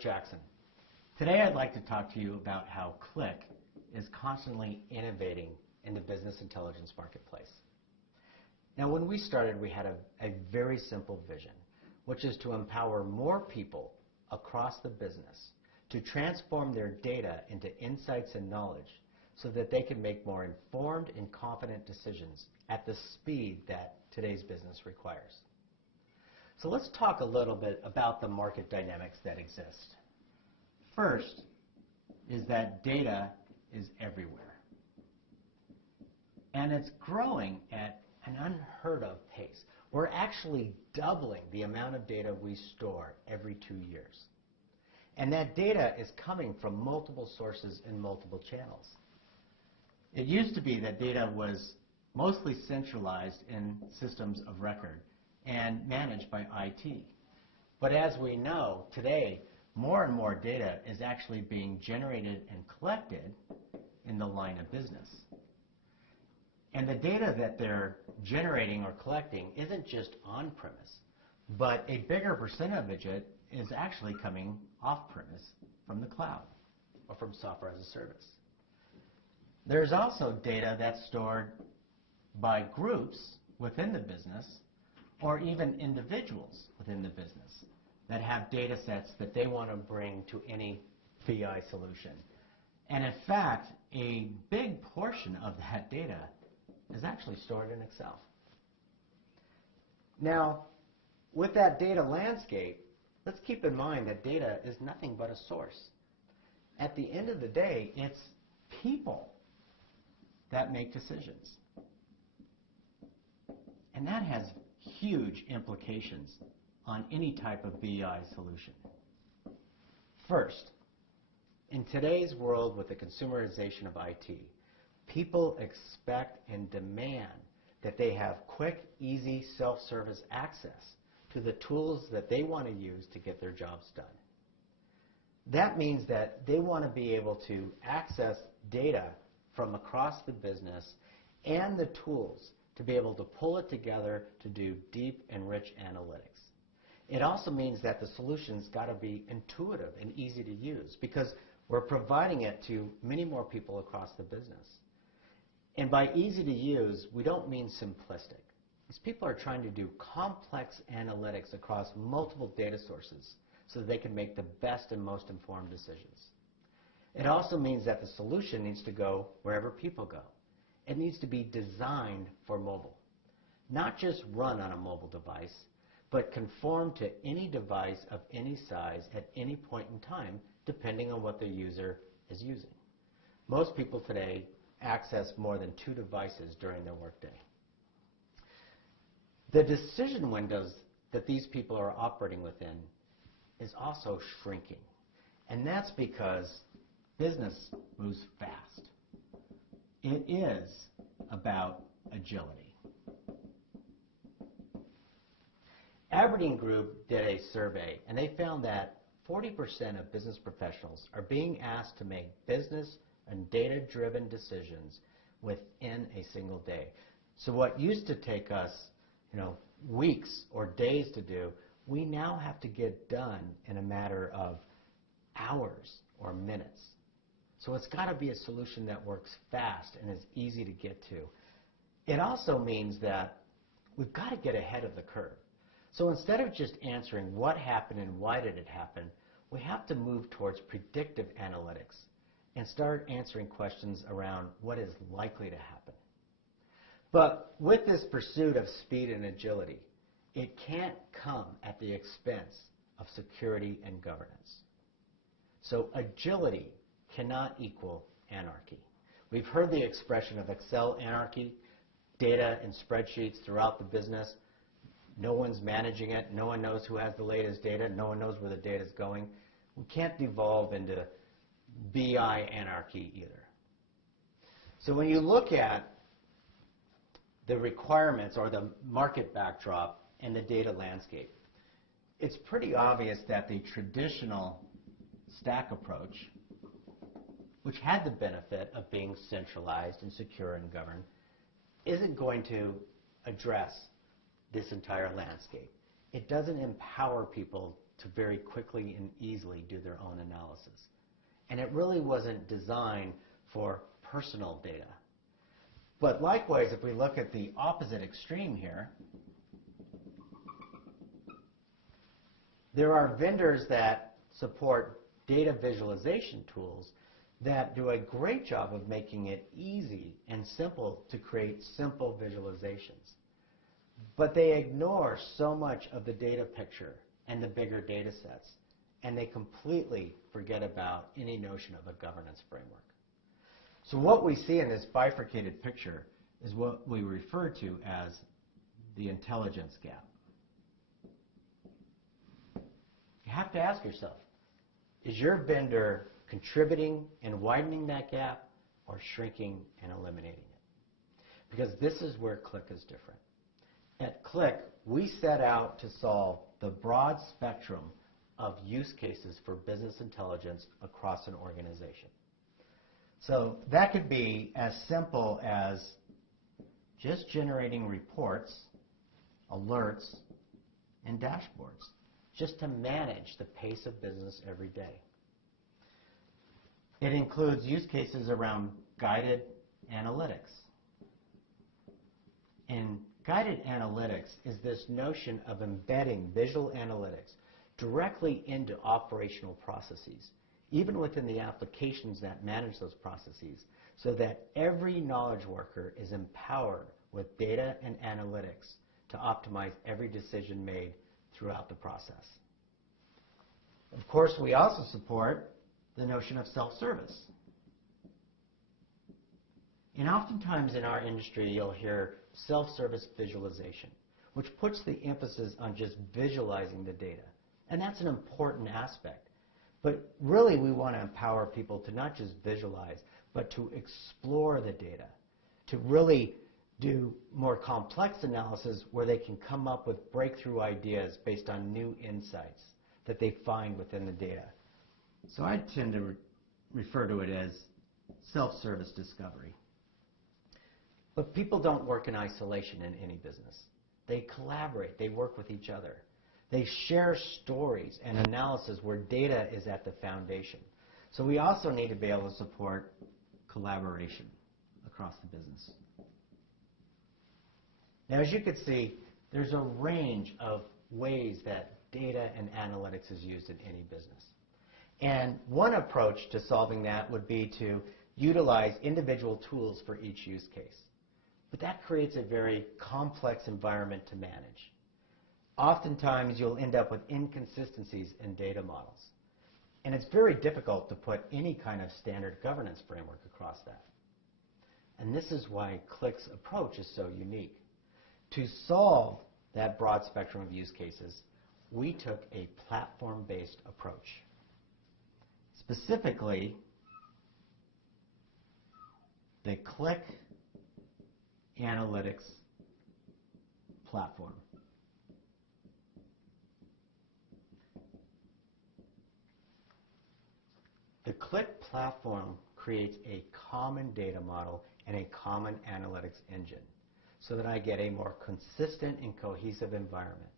Jackson. Today I'd like to talk to you about how Qlik is constantly innovating in the business intelligence marketplace. Now, when we started, we had a very simple vision, which is to empower more people across the business to transform their data into insights and knowledge so that they can make more informed and confident decisions at the speed that today's business requires. So let's talk a little bit about the market dynamics that exist. First is that data is everywhere. And it's growing at an unheard of pace. We're actually doubling the amount of data we store every 2 years. And that data is coming from multiple sources and multiple channels. It used to be that data was mostly centralized in systems of record and managed by IT. But as we know, today, more and more data is actually being generated and collected in the line of business. And the data that they're generating or collecting isn't just on-premise, but a bigger percentage of it is actually coming off-premise from the cloud or from software as a service. There's also data that's stored by groups within the business or even individuals within the business that have data sets that they want to bring to any BI solution. And in fact, a big portion of that data is actually stored in Excel. Now, with that data landscape, let's keep in mind that data is nothing but a source. At the end of the day, it's people that make decisions. And that has huge implications on any type of BI solution. First, in today's world with the consumerization of IT, people expect and demand that they have quick, easy, self-service access to the tools that they want to use to get their jobs done. That means that they want to be able to access data from across the business and the tools to be able to pull it together to do deep and rich analytics. It also means that the solution's got to be intuitive and easy to use because we're providing it to many more people across the business. And by easy to use, we don't mean simplistic. These people are trying to do complex analytics across multiple data sources so that they can make the best and most informed decisions. It also means that the solution needs to go wherever people go. It needs to be designed for mobile. Not just run on a mobile device, but conform to any device of any size at any point in time, depending on what the user is using. Most people today access more than 2 devices during their workday. The decision windows that these people are operating within is also shrinking. And that's because business moves fast. It is about agility. Aberdeen Group did a survey, and they found that 40% of business professionals are being asked to make business and data-driven decisions within a single day. So what used to take us, weeks or days to do, we now have to get done in a matter of hours or minutes. So it's got to be a solution that works fast and is easy to get to. It also means that we've got to get ahead of the curve. So instead of just answering what happened and why did it happen, we have to move towards predictive analytics and start answering questions around what is likely to happen. But with this pursuit of speed and agility, it can't come at the expense of security and governance. So agility cannot equal anarchy. We've heard the expression of Excel anarchy, data and spreadsheets throughout the business. No one's managing it. No one knows who has the latest data. No one knows where the data is going. We can't devolve into BI anarchy either. So when you look at the requirements or the market backdrop and the data landscape, it's pretty obvious that the traditional stack approach, which had the benefit of being centralized and secure and governed, isn't going to address this entire landscape. It doesn't empower people to very quickly and easily do their own analysis. And it really wasn't designed for personal data. But likewise, if we look at the opposite extreme here, there are vendors that support data visualization tools that do a great job of making it easy and simple to create simple visualizations. But they ignore so much of the data picture and the bigger data sets, and they completely forget about any notion of a governance framework. So what we see in this bifurcated picture is what we refer to as the intelligence gap. You have to ask yourself, is your vendor contributing and widening that gap or shrinking and eliminating it? Because this is where Qlik is different. At Qlik, we set out to solve the broad spectrum of use cases for business intelligence across an organization. So that could be as simple as just generating reports, alerts, and dashboards, just to manage the pace of business every day. It includes use cases around guided analytics. And guided analytics is this notion of embedding visual analytics directly into operational processes, even within the applications that manage those processes, so that every knowledge worker is empowered with data and analytics to optimize every decision made throughout the process. Of course, we also support the notion of self-service. And oftentimes in our industry, you'll hear self-service visualization, which puts the emphasis on just visualizing the data. And that's an important aspect. But really, we want to empower people to not just visualize, but to explore the data, to really do more complex analysis where they can come up with breakthrough ideas based on new insights that they find within the data. So I tend to refer to it as self-service discovery. But people don't work in isolation in any business. They collaborate. They work with each other. They share stories and analysis where data is at the foundation. So we also need to be able to support collaboration across the business. Now, as you can see, there's a range of ways that data and analytics is used in any business. And one approach to solving that would be to utilize individual tools for each use case. But that creates a very complex environment to manage. Oftentimes, you'll end up with inconsistencies in data models. And it's very difficult to put any kind of standard governance framework across that. And this is why Qlik's approach is so unique. To solve that broad spectrum of use cases, we took a platform-based approach. Specifically, the Qlik Analytics platform. The Qlik platform creates a common data model and a common analytics engine so that I get a more consistent and cohesive environment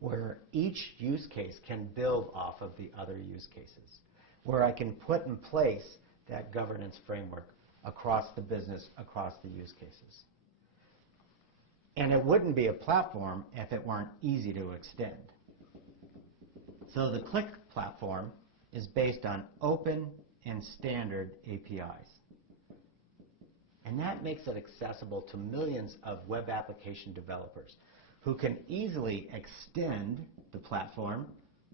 where each use case can build off of the other use cases, where I can put in place that governance framework across the business, across the use cases. And it wouldn't be a platform if it weren't easy to extend. So the Qlik platform is based on open and standard APIs. And that makes it accessible to millions of web application developers who can easily extend the platform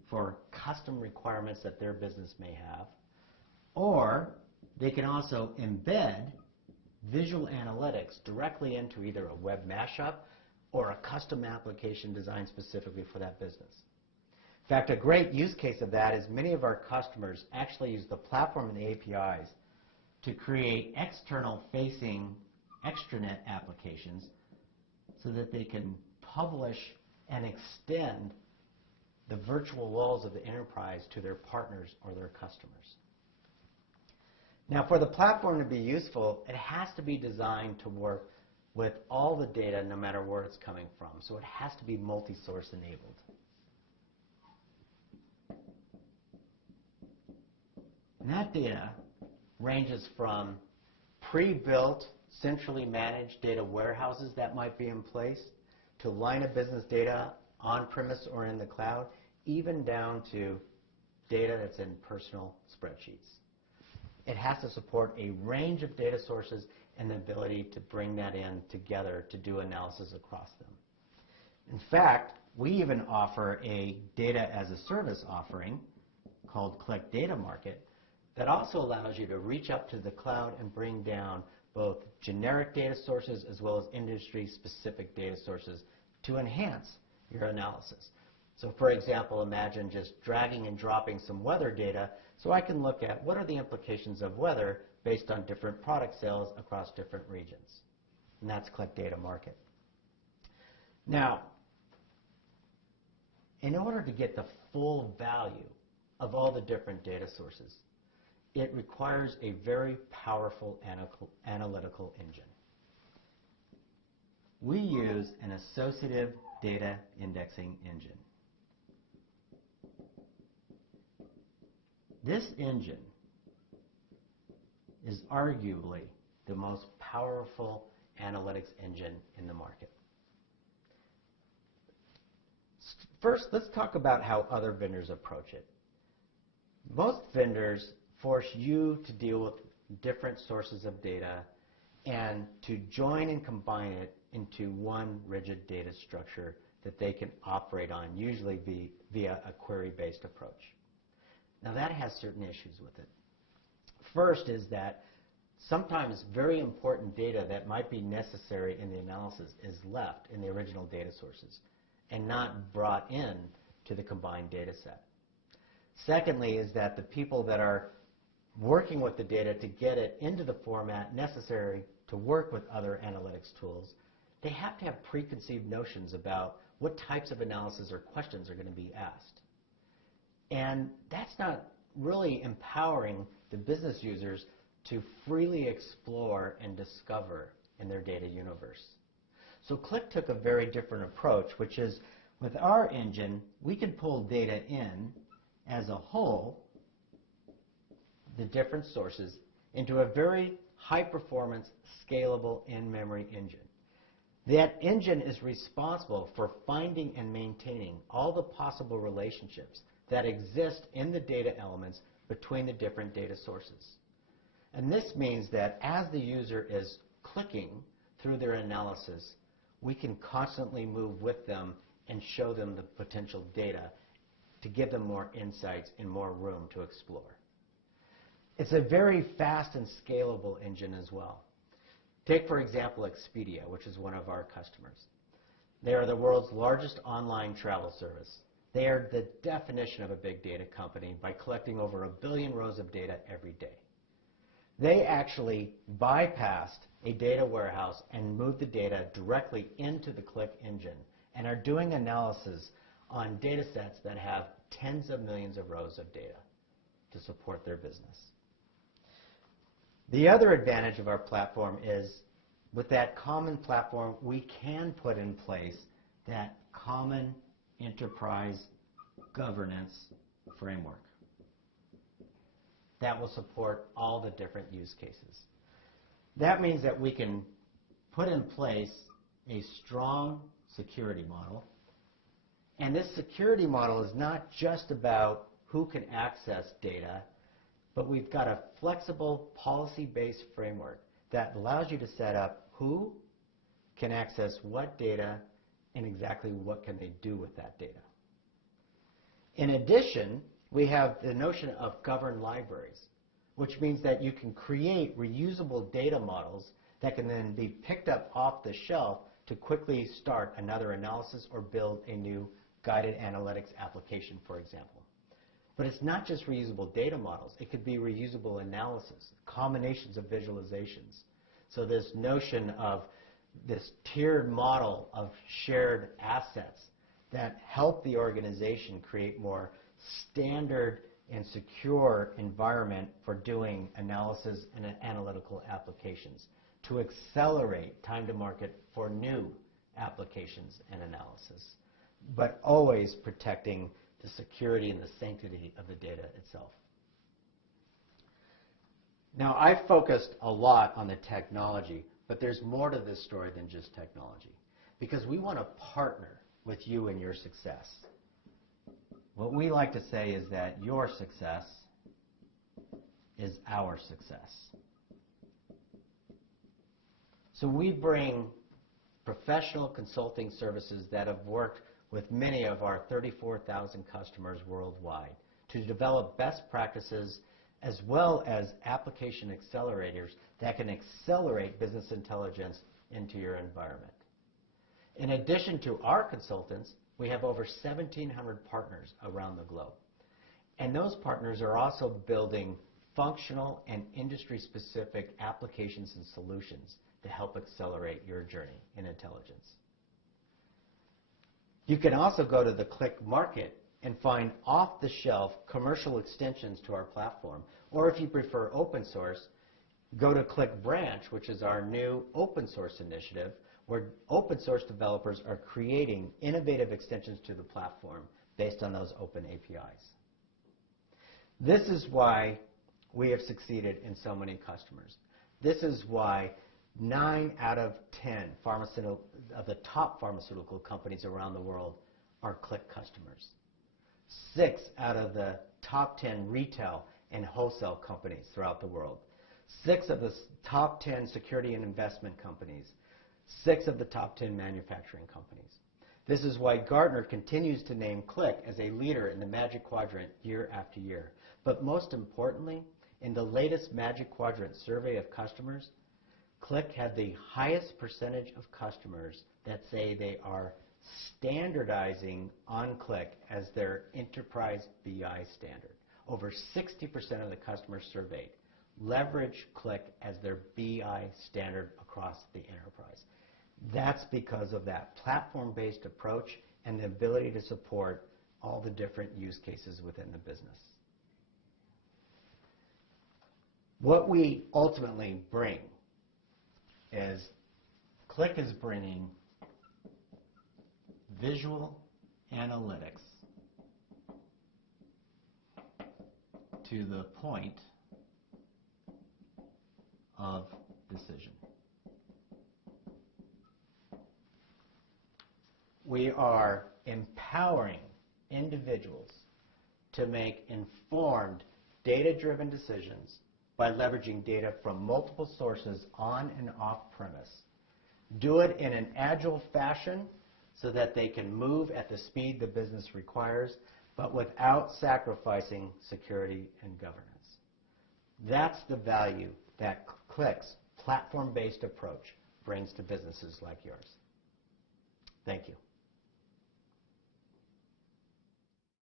for custom requirements that their business may have, or they can also embed visual analytics directly into either a web mashup or a custom application designed specifically for that business. In fact, a great use case of that is many of our customers actually use the platform and the APIs to create external-facing extranet applications so that they can publish and extend the virtual walls of the enterprise to their partners or their customers. Now, for the platform to be useful, it has to be designed to work with all the data no matter where it's coming from. So it has to be multi-source enabled. And that data ranges from pre-built, centrally managed data warehouses that might be in place, to line of business data on-premise or in the cloud, even down to data that's in personal spreadsheets. It has to support a range of data sources and the ability to bring that in together to do analysis across them. In fact, we even offer a data as a service offering called Qlik Data Market that also allows you to reach up to the cloud and bring down both generic data sources as well as industry-specific data sources to enhance your analysis. So for example, imagine just dragging and dropping some weather data so I can look at what are the implications of weather based on different product sales across different regions. And that's Qlik Data Market. Now, in order to get the full value of all the different data sources, it requires a very powerful analytical engine. We use an associative data indexing engine. This engine is arguably the most powerful analytics engine in the market. First, let's talk about how other vendors approach it. Most vendors force you to deal with different sources of data and to join and combine it into one rigid data structure that they can operate on, usually via a query-based approach. Now that has certain issues with it. First is that sometimes very important data that might be necessary in the analysis is left in the original data sources and not brought in to the combined data set. Secondly is that the people that are working with the data to get it into the format necessary to work with other analytics tools, they have to have preconceived notions about what types of analysis or questions are going to be asked. And that's not really empowering the business users to freely explore and discover in their data universe. So Qlik took a very different approach, which is with our engine, we can pull data in as a whole, the different sources, into a very high-performance, scalable in-memory engine. That engine is responsible for finding and maintaining all the possible relationships that exist in the data elements between the different data sources. And this means that as the user is clicking through their analysis, we can constantly move with them and show them the potential data to give them more insights and more room to explore. It's a very fast and scalable engine as well. Take, for example, Expedia, which is one of our customers. They are the world's largest online travel service. They are the definition of a big data company by collecting over 1 billion rows of data every day. They actually bypassed a data warehouse and moved the data directly into the Qlik engine and are doing analysis on data sets that have tens of millions of rows of data to support their business. The other advantage of our platform is with that common platform, we can put in place that common enterprise governance framework that will support all the different use cases. That means that we can put in place a strong security model. And this security model is not just about who can access data, but we've got a flexible policy-based framework that allows you to set up who can access what data and exactly what can they do with that data. In addition, we have the notion of governed libraries, which means that you can create reusable data models that can then be picked up off the shelf to quickly start another analysis or build a new guided analytics application, for example. But it's not just reusable data models. It could be reusable analysis, combinations of visualizations. So this notion of this tiered model of shared assets that help the organization create more standard and secure environment for doing analysis and analytical applications to accelerate time to market for new applications and analysis, but always protecting the security and the sanctity of the data itself. Now, I've focused a lot on the technology, but there's more to this story than just technology, because we want to partner with you in your success. What we like to say is that your success is our success. So we bring professional consulting services that have worked with many of our 34,000 customers worldwide to develop best practices as well as application accelerators that can accelerate business intelligence into your environment. In addition to our consultants, we have over 1,700 partners around the globe. And those partners are also building functional and industry-specific applications and solutions to help accelerate your journey in intelligence. You can also go to the Qlik Market and find off-the-shelf commercial extensions to our platform. Or if you prefer open source, go to Qlik Branch, which is our new open source initiative, where open source developers are creating innovative extensions to the platform based on those open APIs. This is why we have succeeded in so many customers. This is why 9 out of 10 of the top pharmaceutical companies around the world are Qlik customers. 6 out of the top 10 retail and wholesale companies throughout the world. 6 of the top 10 security and investment companies. 6 of the top 10 manufacturing companies. This is why Gartner continues to name Qlik as a leader in the Magic Quadrant year after year. But most importantly, in the latest Magic Quadrant survey of customers, Qlik had the highest percentage of customers that say they are standardizing on Qlik as their enterprise BI standard. Over 60% of the customers surveyed leverage Qlik as their BI standard across the enterprise. That's because of that platform-based approach and the ability to support all the different use cases within the business. What we ultimately bring is Qlik is bringing visual analytics to the point of decision. We are empowering individuals to make informed, data-driven decisions by leveraging data from multiple sources on and off premise. Do it in an agile fashion so that they can move at the speed the business requires, but without sacrificing security and governance. That's the value that Qlik's platform-based approach brings to businesses like yours. Thank you.